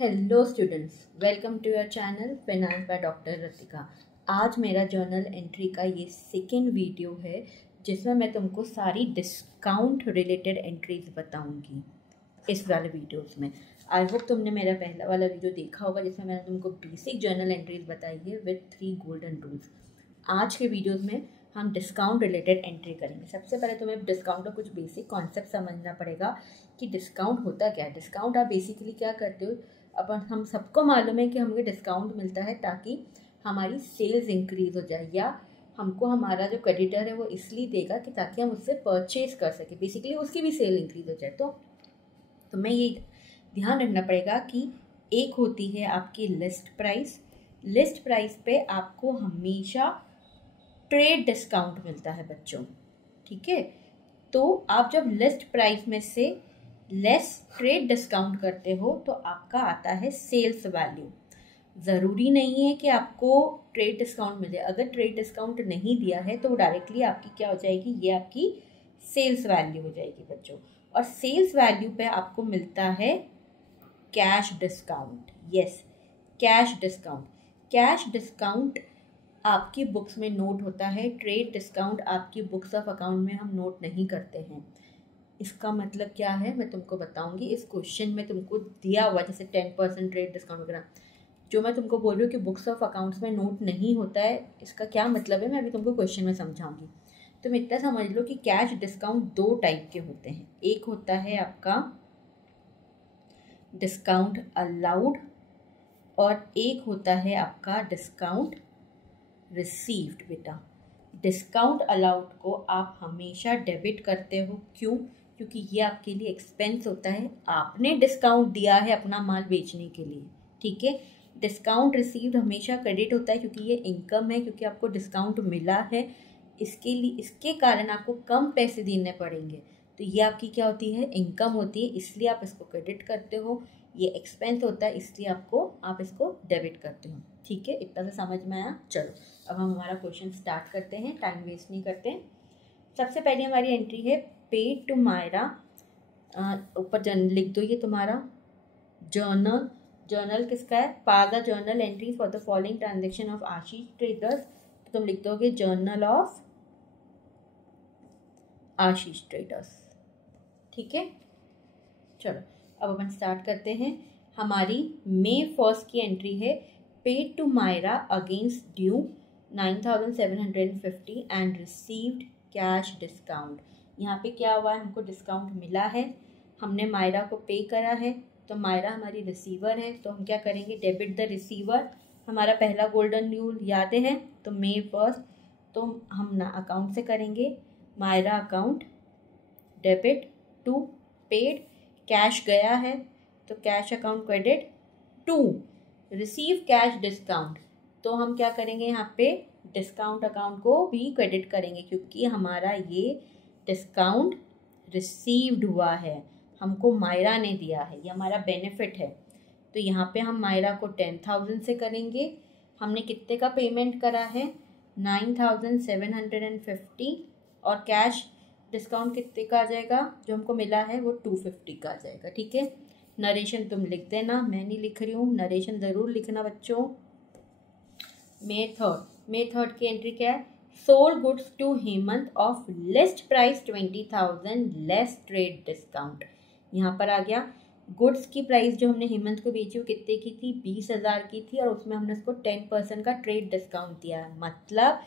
Hello students, welcome to your channel finance by doctor Ratika. आज मेरा journal entry का ये सेकेंड वीडियो है जिसमें मैं तुमको सारी डिस्काउंट रिलेटेड एंट्रीज बताऊंगी इस वाले वीडियोस में। आई होप तुमने मेरा पहला वाला वीडियो देखा होगा जिसमें मैंने तुमको बेसिक जर्नल एंट्रीज बताई है विद 3 गोल्डन रूल्स। आज के वीडियोस में हम डिस्काउंट रिलेटेड एंट्री करेंगे। सबसे पहले तुम्हें डिस्काउंट का कुछ बेसिक कॉन्सेप्ट समझना पड़ेगा कि डिस्काउंट होता क्या है। डिस्काउंट आप बेसिकली क्या करते हो, अपन हम सबको मालूम है कि हमें डिस्काउंट मिलता है ताकि हमारी सेल्स इंक्रीज़ हो जाए, या हमको हमारा जो क्रेडिटर है वो इसलिए देगा कि ताकि हम उससे परचेज कर सकें, बेसिकली उसकी भी सेल इंक्रीज़ हो जाए। तो तुम्हें ये ध्यान रखना पड़ेगा कि एक होती है आपकी लिस्ट प्राइस। लिस्ट प्राइस पे आपको हमेशा ट्रेड डिस्काउंट मिलता है बच्चों, ठीक है। तो आप जब लिस्ट प्राइस में से लेस ट्रेड डिस्काउंट करते हो तो आपका आता है सेल्स वैल्यू। ज़रूरी नहीं है कि आपको ट्रेड डिस्काउंट मिले। अगर ट्रेड डिस्काउंट नहीं दिया है तो डायरेक्टली आपकी क्या हो जाएगी, ये आपकी सेल्स वैल्यू हो जाएगी बच्चों। और सेल्स वैल्यू पे आपको मिलता है cash discount. Yes, cash discount. Cash discount आपकी बुक्स में नोट होता है, ट्रेड डिस्काउंट आपकी बुक्स ऑफ अकाउंट में हम नोट नहीं करते हैं। इसका मतलब क्या है मैं तुमको बताऊंगी। इस क्वेश्चन में तुमको दिया हुआ जैसे 10% ट्रेड डिस्काउंट वगैरह, जो मैं तुमको बोल रही हूँ कि बुक्स ऑफ अकाउंट्स में नोट नहीं होता है, इसका क्या मतलब है मैं अभी तुमको क्वेश्चन में समझाऊंगी। तुम इतना समझ लो कि कैश डिस्काउंट 2 टाइप के होते हैं। एक होता है आपका डिस्काउंट अलाउड और एक होता है आपका डिस्काउंट रिसीव्ड। बेटा, डिस्काउंट अलाउड को आप हमेशा डेबिट करते हो। क्यों? क्योंकि ये आपके लिए एक्सपेंस होता है, आपने डिस्काउंट दिया है अपना माल बेचने के लिए, ठीक है। डिस्काउंट रिसीव्ड हमेशा क्रेडिट होता है क्योंकि ये इनकम है, क्योंकि आपको डिस्काउंट मिला है, इसके कारण आपको कम पैसे देने पड़ेंगे, तो ये आपकी क्या होती है, इनकम होती है, इसलिए आप इसको क्रेडिट करते हो। ये एक्सपेंस होता है इसलिए आप इसको डेबिट करते हो, ठीक है। इतना से समझ में आया? चलो अब हम हमारा क्वेश्चन स्टार्ट करते हैं, टाइम वेस्ट नहीं करते हैं। सबसे पहले हमारी एंट्री है पेड टू मायरा। ऊपर लिख दो ये तुम्हारा जर्नल। जर्नल किसका है? पादा journal entry for the following transaction of Ashish traders. तो तुम लिख दोगे जर्नल ऑफ आशीष ट्रेडर्स, ठीक है। चलो अब अपन स्टार्ट करते हैं। हमारी May 1 की एंट्री है paid to Myra against due 9750 and received cash discount. यहाँ पे क्या हुआ है, हमको डिस्काउंट मिला है, हमने मायरा को पे करा है, तो मायरा हमारी रिसीवर है, तो हम क्या करेंगे, डेबिट द रिसीवर। हमारा पहला गोल्डन रूल याद है, तो May 1 तो हम ना अकाउंट से करेंगे, Myra account debit to paid, cash गया है तो cash account credit to receive cash discount. तो हम क्या करेंगे, यहाँ पे डिस्काउंट अकाउंट को भी क्रेडिट करेंगे क्योंकि हमारा ये डिस्काउंट रिसीव्ड हुआ है, हमको मायरा ने दिया है, ये हमारा बेनिफिट है। तो यहाँ पे हम मायरा को 10,000 से करेंगे। हमने कितने का पेमेंट करा है, 9750, और कैश डिस्काउंट कितने का आ जाएगा, जो हमको मिला है वो 250 का आ जाएगा, ठीक है। नरेशन तुम लिख देना, मैं नहीं लिख रही हूँ, नरेशन ज़रूर लिखना बच्चों। May 3 की एंट्री क्या है, sold goods to Hemant of list price 20,000 less trade discount. यहाँ पर आ गया गुड्स की प्राइस जो हमने हेमंत को बेची वो कितने की थी, 20,000 की थी, और उसमें हमने उसको 10% का ट्रेड डिस्काउंट दिया है। मतलब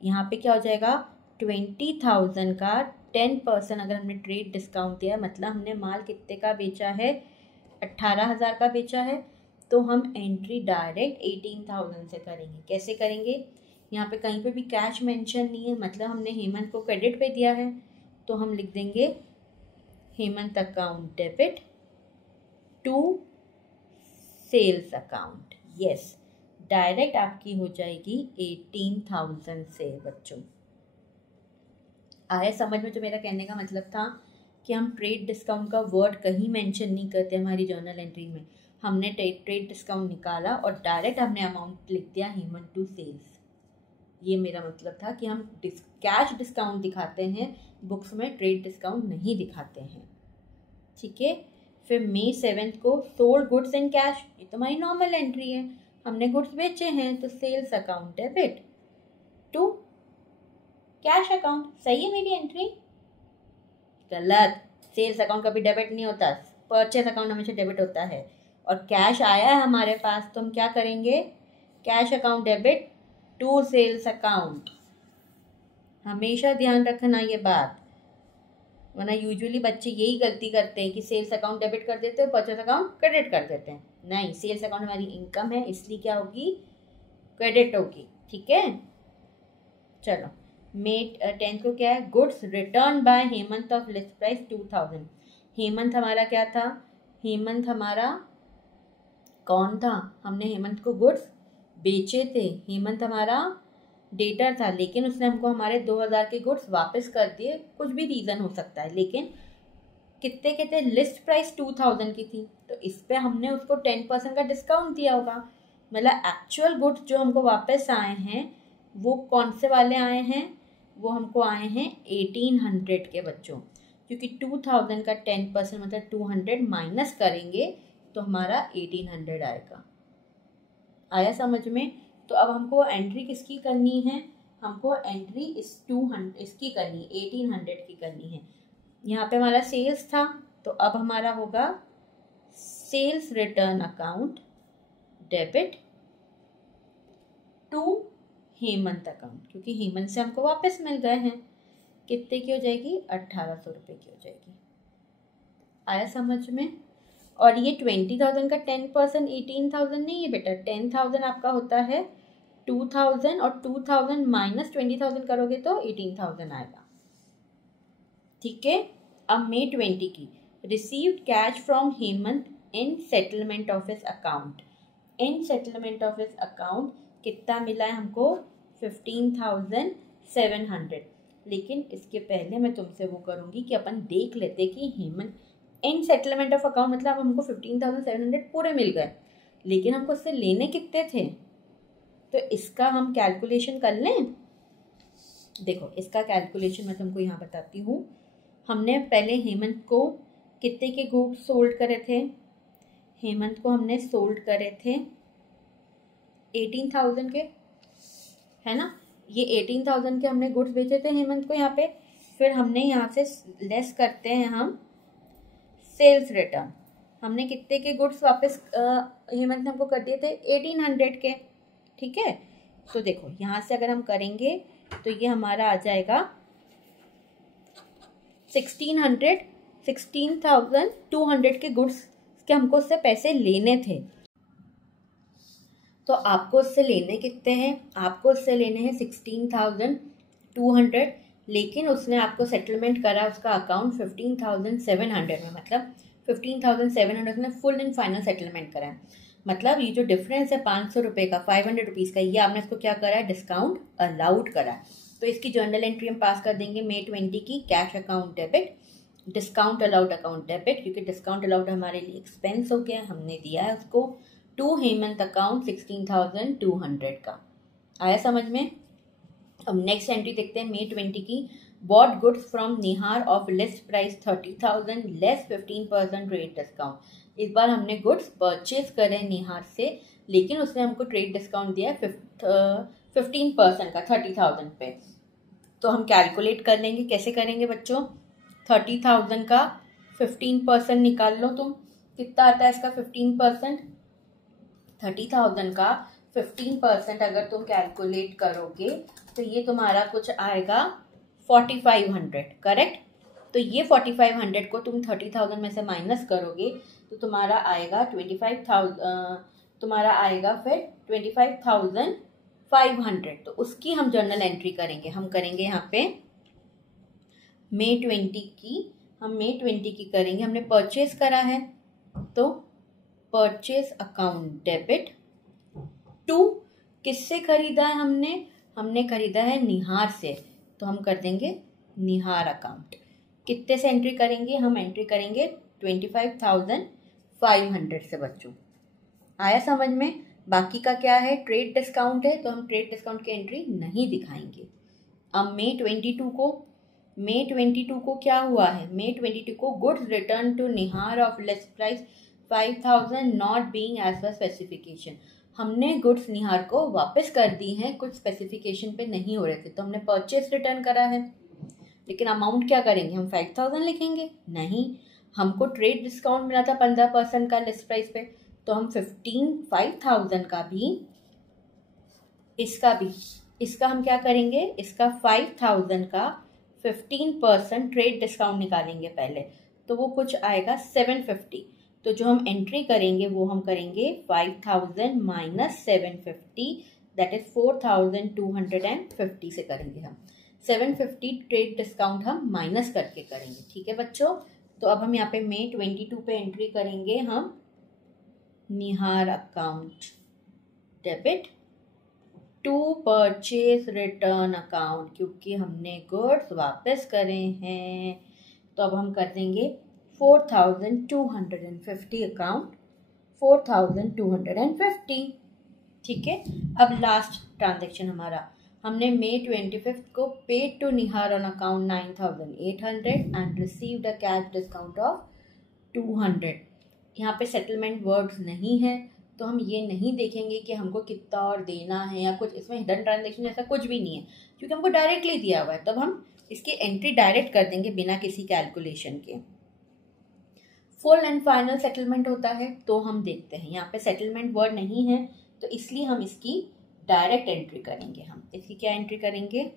यहाँ पे क्या हो जाएगा, 20,000 का 10% अगर हमने ट्रेड डिस्काउंट दिया, मतलब हमने माल कितने का बेचा है, 18,000 का बेचा है, तो हम एंट्री डायरेक्ट 18,000 से करेंगे। कैसे करेंगे, यहाँ पे कहीं पे भी कैश मेंशन नहीं है, मतलब हमने हेमंत को क्रेडिट पे दिया है, तो हम लिख देंगे Hemant account debit to sales account. Yes, direct आपकी हो जाएगी 18,000 से बच्चों। आया समझ में? जो मेरा कहने का मतलब था कि हम ट्रेड डिस्काउंट का वर्ड कहीं मेंशन नहीं करते हमारी जर्नल एंट्री में। हमने ट्रेड डिस्काउंट निकाला और डायरेक्ट हमने अमाउंट लिख दिया हेमंत टू सेल्स। ये मेरा मतलब था कि हम कैश डिस्काउंट दिखाते हैं, बुक्स में ट्रेड डिस्काउंट नहीं दिखाते हैं, ठीक है। फिर May 7 को सोल्ड गुड्स इन कैश, ये तो हमारी नॉर्मल एंट्री है, हमने गुड्स बेचे हैं, तो sales account debit to cash account. सही है मेरी एंट्री? गलत, सेल्स अकाउंट कभी डेबिट नहीं होता, परचेस अकाउंट हमेशा डेबिट होता है। और कैश आया है हमारे पास, तो हम क्या करेंगे, cash account debit to sales account. हमेशा ध्यान रखना ये बात, वरना यूजुअली बच्चे यही गलती करते हैं कि सेल्स अकाउंट डेबिट कर देते हैं, परचेस अकाउंट क्रेडिट कर देते हैं। नहीं, सेल्स अकाउंट हमारी इनकम है, इसलिए क्या होगी, क्रेडिट होगी। ठीक है, चलो May 10 को क्या है, goods return by Hemant of list price 2000। Hemant हमारा क्या था, हेमंत हमारा कौन था, हमने हेमंत को गुड्स बेचे थे, हेमंत हमारा डेटर था, लेकिन उसने हमको हमारे 2000 के गुड्स वापस कर दिए, कुछ भी रीज़न हो सकता है, लेकिन कितने के थे, लिस्ट प्राइस 2000 की थी, तो इस पर हमने उसको 10% का डिस्काउंट दिया होगा। मतलब एक्चुअल गुड्स जो हमको वापस आए हैं वो कौन से वाले आए हैं, वो हमको आए हैं 1800 के बच्चों, क्योंकि 2000 का 10% मतलब 200 माइनस करेंगे तो हमारा 1800 आएगा। आया समझ में? तो अब हमको एंट्री किसकी करनी है, हमको एंट्री इस 200 इसकी करनी, 1800 की करनी है। यहाँ पे हमारा सेल्स था, तो अब हमारा होगा sales return account debit to Hemant account, क्योंकि हेमंत से हमको वापस मिल गए हैं। कितने की हो जाएगी, 1800 रुपये की हो जाएगी। आया समझ में? और ये 20,000 का 10% 18,000 नहीं है बेटा, 10,000 आपका होता है 2,000 और 2,000 माइनस 20,000 करोगे तो 18,000 आएगा। ठीक है, अब May 20 की received cash from Hemant in settlement office account. In settlement office account कितना मिला है हमको, 15,700। लेकिन इसके पहले मैं तुमसे वो करूँगी कि अपन देख लेते कि हेमंत इन सेटलमेंट ऑफ अकाउंट मतलब हमको 15,700 पूरे मिल गए, लेकिन हमको उससे लेने कितने थे, तो इसका हम कैलकुलेशन कर लें। देखो इसका कैलकुलेशन मैं तुमको यहाँ बताती हूँ। हमने पहले हेमंत को कितने के गुड्स सोल्ड करे थे, हेमंत को हमने सोल्ड करे थे 18,000 के, है ना, ये 18,000 के हमने गुड्स बेचे थे हेमंत को यहाँ पे। फिर हमने यहाँ से लेस करते हैं हम सेल्स रिटर्न, हमने कितने के गुड्स वापस हेमंत ने हमको कर दिए थे, 1800 के। ठीक है, तो देखो यहाँ से अगर हम करेंगे तो ये हमारा आ जाएगा 16,200 के गुड्स के हमको उससे पैसे लेने थे। तो आपको उससे लेने कितने हैं, आपको उससे लेने हैं 16,200, लेकिन उसने आपको सेटलमेंट करा उसका अकाउंट 15,700 में, मतलब 15,700 में फुल एंड फाइनल सेटलमेंट करा है। मतलब ये जो डिफरेंस है 500 रुपये का, 500 रुपीज़ का, ये आपने इसको क्या करा है, डिस्काउंट अलाउड करा है। तो इसकी जर्नल एंट्री हम पास कर देंगे May 20 की, cash account debit discount allowed account debit, क्योंकि डिस्काउंट अलाउड हमारे लिए एक्सपेंस हो गया, हमने दिया है उसको, टू हेमंत अकाउंट 16,200 का। आया समझ में? अब नेक्स्ट एंट्री देखते हैं May 20 की, bought goods from Nihar of list price 30,000 less 15% trade discount. इस बार हमने गुड्स परचेज करे निहार से, लेकिन उसने हमको ट्रेड डिस्काउंट दिया 15% का 30,000 पे। तो हम कैलकुलेट कर लेंगे, कैसे करेंगे बच्चों, 30,000 का 15% निकाल लो तुम, कितना आता है इसका 15%, 30,000 का 15% अगर तुम कैलकुलेट करोगे तो ये तुम्हारा कुछ आएगा 4,500, करेक्ट। तो ये 4,500 को तुम 30,000 में से माइनस करोगे तो तुम्हारा आएगा 25,000, तुम्हारा आएगा फिर 25,500। तो उसकी हम जर्नल एंट्री करेंगे, हम करेंगे यहाँ पे May 20 की, हम May 20 की करेंगे, हमने परचेज करा है तो परचेज अकाउंट डेबिट टू, किससे खरीदा है हमने खरीदा है निहार से, तो हम कर देंगे निहार अकाउंट। कितने से एंट्री करेंगे, हम एंट्री करेंगे 25,500 से बच्चों। आया समझ में? बाकी का क्या है, ट्रेड डिस्काउंट है, तो हम ट्रेड डिस्काउंट की एंट्री नहीं दिखाएंगे। अब May 22 को मई 22 को क्या हुआ है, मई 22 को goods return to Nihar of list price 5000 not being as per specification. हमने गुड्स निहार को वापस कर दी हैं, कुछ स्पेसिफिकेशन पे नहीं हो रहे थे, तो हमने परचेस रिटर्न करा है। लेकिन अमाउंट क्या करेंगे, हम 5000 लिखेंगे? नहीं, हमको ट्रेड डिस्काउंट मिला था 15% का लिस्ट प्राइस पे, तो हम 5000 का भी, इसका हम क्या करेंगे, इसका 5000 का 15% ट्रेड डिस्काउंट निकालेंगे पहले, तो वो कुछ आएगा 750। तो जो हम एंट्री करेंगे वो हम करेंगे 5000 माइनस 750, दैट इज 4250 से करेंगे हम। 750 ट्रेड डिस्काउंट हम माइनस करके करेंगे, ठीक है बच्चों। तो अब हम यहाँ पे मई 22 पे एंट्री करेंगे हम, Nihar account debit to purchase return account, क्योंकि हमने गुड्स वापस करे हैं, तो अब हम कर देंगे 4250 अकाउंट 4250, ठीक है। अब लास्ट ट्रांजेक्शन हमारा, हमने मई 25 को paid to Nihar on account 9800 and received a cash discount of 200। यहाँ पे सेटलमेंट वर्ड्स नहीं है, तो हम ये नहीं देखेंगे कि हमको कितना और देना है या कुछ, इसमें हिडन ट्रांजेक्शन ऐसा कुछ भी नहीं है, क्योंकि हमको डायरेक्टली दिया हुआ है। तब हम इसकी एंट्री डायरेक्ट कर देंगे बिना किसी कैलकुलेशन के। फुल एंड फाइनल सेटलमेंट होता है, तो हम देखते हैं यहाँ पे सेटलमेंट वर्ड नहीं है, तो इसलिए हम इसकी डायरेक्ट एंट्री करेंगे। हम इसकी क्या एंट्री करेंगे,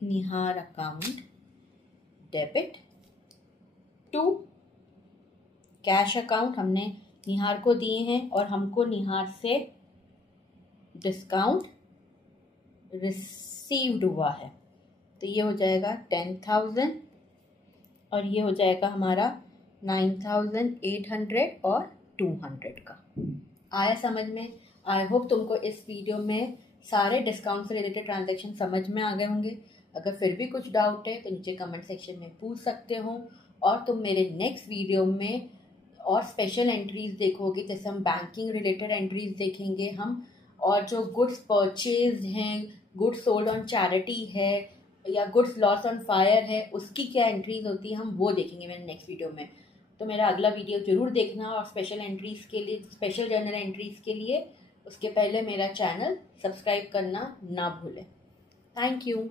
Nihar account debit to cash account, हमने निहार को दिए हैं और हमको निहार से डिस्काउंट रिसीव्ड हुआ है, तो ये हो जाएगा 10,000 और ये हो जाएगा हमारा 9,800 और 200 का। आया समझ में? आई होप तुमको इस वीडियो में सारे डिस्काउंट से रिलेटेड ट्रांजैक्शन समझ में आ गए होंगे। अगर फिर भी कुछ डाउट है तो नीचे कमेंट सेक्शन में पूछ सकते हो, और तुम मेरे नेक्स्ट वीडियो में और स्पेशल एंट्रीज देखोगे, जैसे हम बैंकिंग रिलेटेड एंट्रीज देखेंगे हम, और जो गुड्स परचेज हैं, गुड्स सोल्ड ऑन चैरिटी है या गुड्स लॉस ऑन फायर है, उसकी क्या एंट्रीज होती है हम वो देखेंगे मेरे नेक्स्ट वीडियो में। तो मेरा अगला वीडियो जरूर देखना, और स्पेशल एंट्रीज के लिए, स्पेशल जर्नल एंट्रीज के लिए उसके पहले मेरा चैनल सब्सक्राइब करना ना भूलें। Thank you.